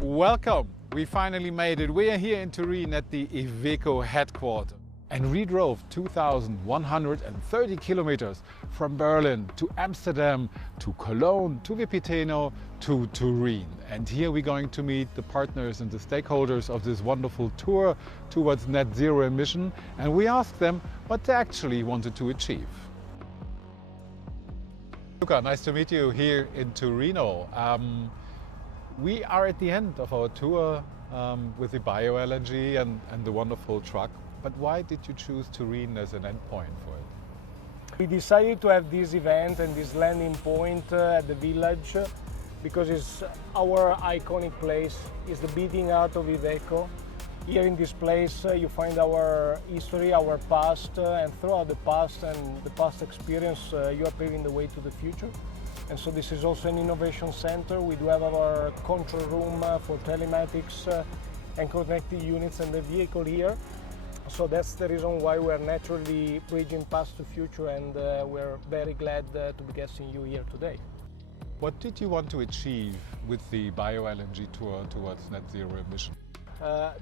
Welcome! We finally made it. We are here in Turin at the IVECO headquarters. And we drove 2,130 kilometers from Berlin to Amsterdam, to Cologne, to Vipiteno, to Turin. And here we're going to meet the partners and the stakeholders of this wonderful tour towards net zero emission. And we asked them what they actually wanted to achieve. Luca, nice to meet you here in Torino. We are at the end of our tour with the BioLNG and the wonderful truck. But why did you choose Turin as an endpoint for it? We decided to have this event and this landing point at the village because it's our iconic place. It's the beating heart of IVECO. Here in this place you find our history, our past, and throughout the past and the past experience you are paving the way to the future. And so this is also an innovation center. We do have our control room for telematics and connected units and the vehicle here. So that's the reason why we're naturally bridging past to future, and we're very glad to be guesting you here today. What did you want to achieve with the BioLNG tour towards net zero emission?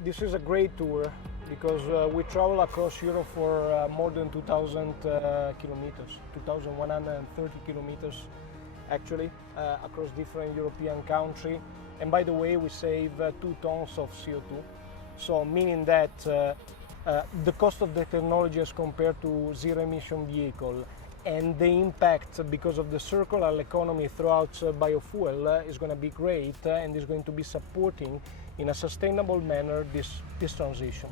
This is a great tour because we travel across Europe for more than 2,000 kilometers, 2,130 kilometers actually, across different European countries. And by the way, we save 2 tons of CO2. So meaning that the cost of the technology as compared to zero emission vehicle and the impact because of the circular economy throughout biofuel is going to be great and is going to be supporting in a sustainable manner this transition.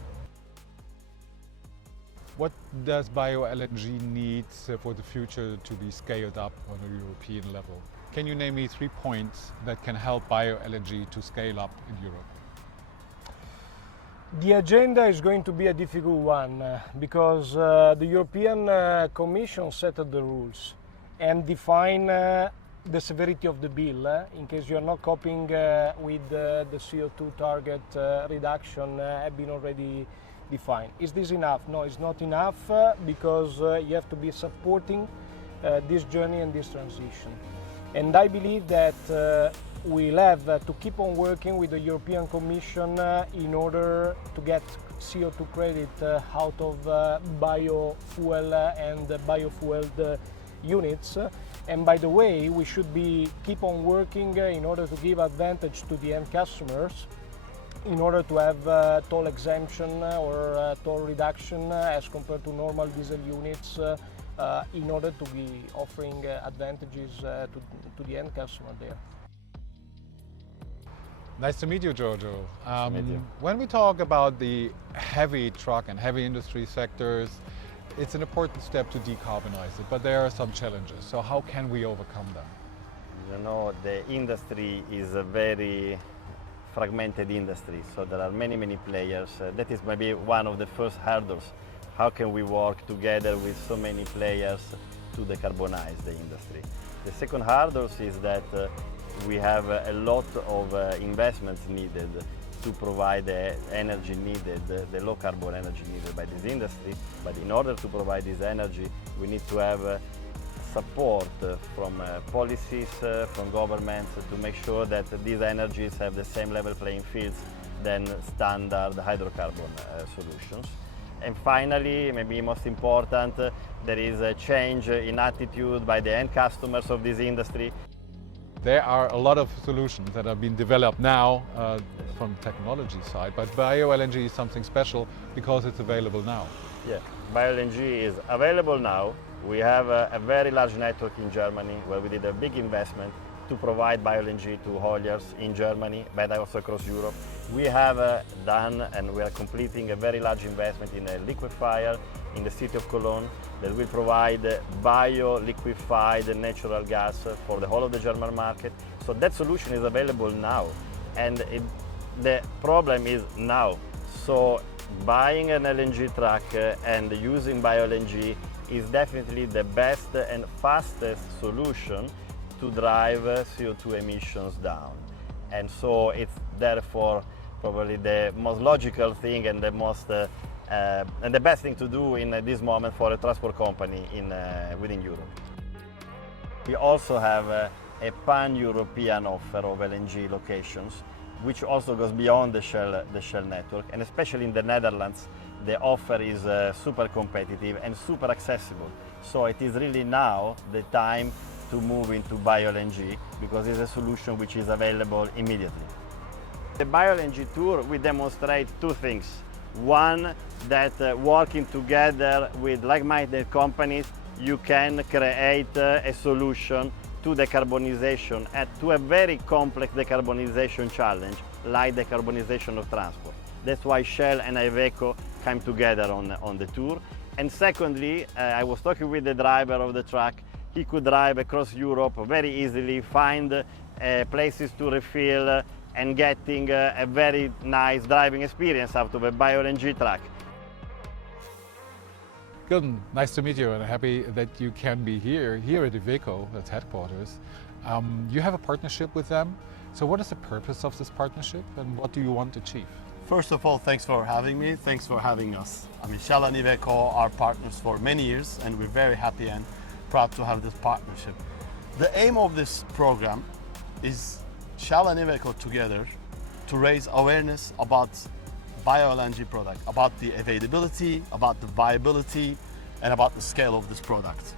What does BioLNG need for the future to be scaled up on a European level? Can you name me 3 points that can help BioLNG to scale up in Europe? The agenda is going to be a difficult one because the European Commission set up the rules and define the severity of the bill in case you are not coping with the CO2 target reduction have been already defined. Is this enough? No, it's not enough because you have to be supporting this journey and this transition. And I believe that we'll have to keep on working with the European Commission in order to get CO2 credit out of biofuel and biofueled units. And by the way, we should keep on working in order to give advantage to the end customers in order to have toll exemption or toll reduction as compared to normal diesel units in order to be offering advantages to the end customer there. Nice to meet you, Giorgio. Nice to meet you. When we talk about the heavy truck and heavy industry sectors, it's an important step to decarbonize it, but there are some challenges. So how can we overcome them? You know, the industry is a very fragmented industry, so there are many players. That is maybe one of the first hurdles. How can we work together with so many players to decarbonize the industry? The second hurdle is that we have a lot of investments needed to provide the energy needed, the low carbon energy needed by this industry. But in order to provide this energy, we need to have support from policies, from governments to make sure that these energies have the same level playing fields than standard hydrocarbon solutions. And finally, maybe most important, there is a change in attitude by the end customers of this industry. There are a lot of solutions that have been developed now from the technology side, but BioLNG is something special because it's available now. Yeah, BioLNG is available now. We have a very large network in Germany where we did a big investment to provide BioLNG to hauliers in Germany, but also across Europe. We have done and we are completing a very large investment in a liquefier in the city of Cologne that will provide bio-liquefied natural gas for the whole of the German market. So that solution is available now, and the problem is now. So buying an LNG truck and using BioLNG is definitely the best and fastest solution to drive CO2 emissions down. And so it's therefore probably the most logical thing and the most and the best thing to do in this moment for a transport company within Europe. We also have a pan-European offer of LNG locations which also goes beyond the Shell network, and especially in the Netherlands, the offer is super competitive and super accessible. So it is really now the time to move into BioLNG, because it's a solution which is available immediately. The BioLNG Tour, we demonstrate two things. One, that working together with like-minded companies, you can create a solution to decarbonization and to a very complex decarbonization challenge, like decarbonization of transport. That's why Shell and IVECO came together on the tour. And secondly, I was talking with the driver of the truck. He could drive across Europe very easily, find places to refill, and getting a very nice driving experience out of a BioLNG truck. Gunden, nice to meet you, and I'm happy that you can be here at IVECO, that's headquarters. You have a partnership with them. So what is the purpose of this partnership and what do you want to achieve? First of all, thanks for having me. Thanks for having us. I mean, Shell and IVECO are partners for many years, and we're very happy and proud to have this partnership. The aim of this program is Shell and IVECO together to raise awareness about BioLNG product, about the availability, about the viability, and about the scale of this product.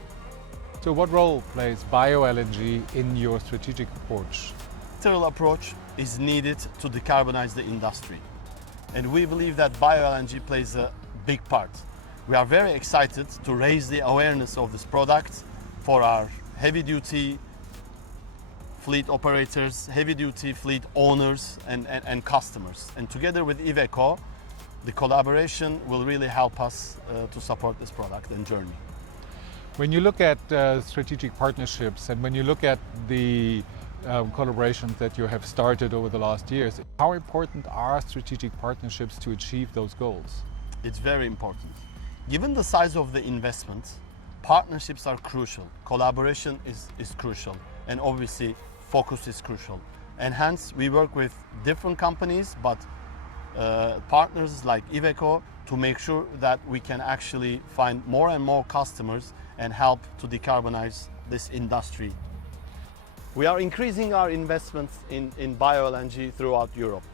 So what role plays BioLNG in your strategic approach? Sectoral approach is needed to decarbonize the industry. And we believe that BioLNG plays a big part. We are very excited to raise the awareness of this product for our heavy-duty fleet operators, heavy-duty fleet owners and customers. And together with IVECO, the collaboration will really help us to support this product and journey. When you look at strategic partnerships and when you look at the collaborations that you have started over the last years, how important are strategic partnerships to achieve those goals? It's very important. Given the size of the investment, partnerships are crucial. Collaboration is crucial, and obviously focus is crucial. And hence we work with different companies, but partners like IVECO to make sure that we can actually find more and more customers and help to decarbonize this industry. We are increasing our investments in BioLNG throughout Europe.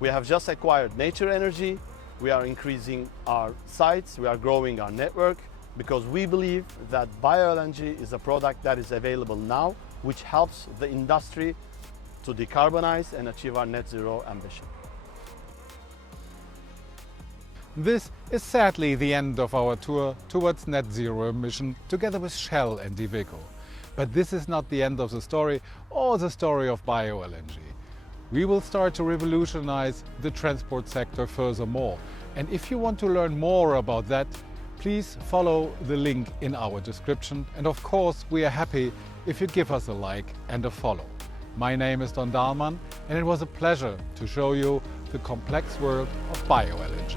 We have just acquired Nature Energy. We are increasing our sites, we are growing our network, because we believe that BioLNG is a product that is available now, which helps the industry to decarbonize and achieve our net zero ambition. This is sadly the end of our tour towards net zero emission together with Shell and IVECO. But this is not the end of the story or the story of BioLNG. We will start to revolutionize the transport sector furthermore. And if you want to learn more about that, please follow the link in our description. And of course, we are happy if you give us a like and a follow. My name is Don Dahlmann, and it was a pleasure to show you the complex world of BioLNG.